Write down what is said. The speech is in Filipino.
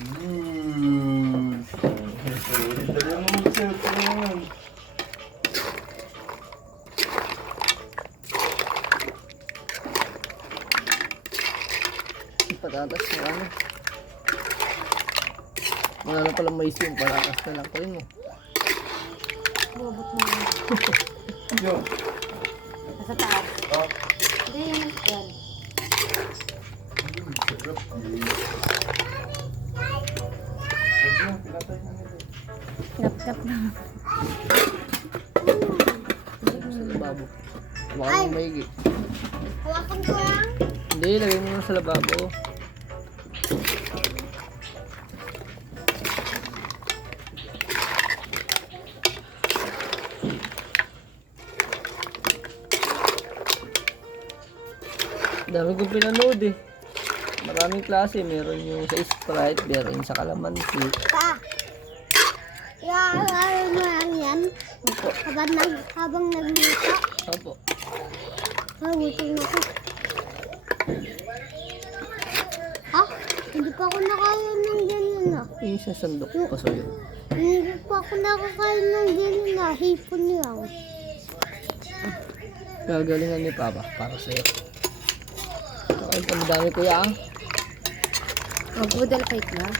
Mo. Patatas na ano. Wala na palang mais yung patatas na lang kunin mo. Bobot mo. Yo. Nasa taas. Ah. Hindi, yan. Yan. Sarap. Huwag na. Sa lababo. Baka mo maigi. Hawakan ko lang. Hindi, lagay mo na sa lababo. Dami kong pinanood eh. Maraming klase. Meron yung sa Sprite, meron yung sa Calamansi. Pa. Iaalala mo lang yan. Opo. Habang, nag, habang nagluto. Opo. Hagutin ako. Ha? Hindi pa ako nakain ng ganyan na. Yung sa sandok pa sa'yo. Hindi pa ako nakakain ng ganyan na. Hipon lang. Gagalingan ni Papa para sa'yo. Okay, ang dami kuya ah. Oh, budal cake na.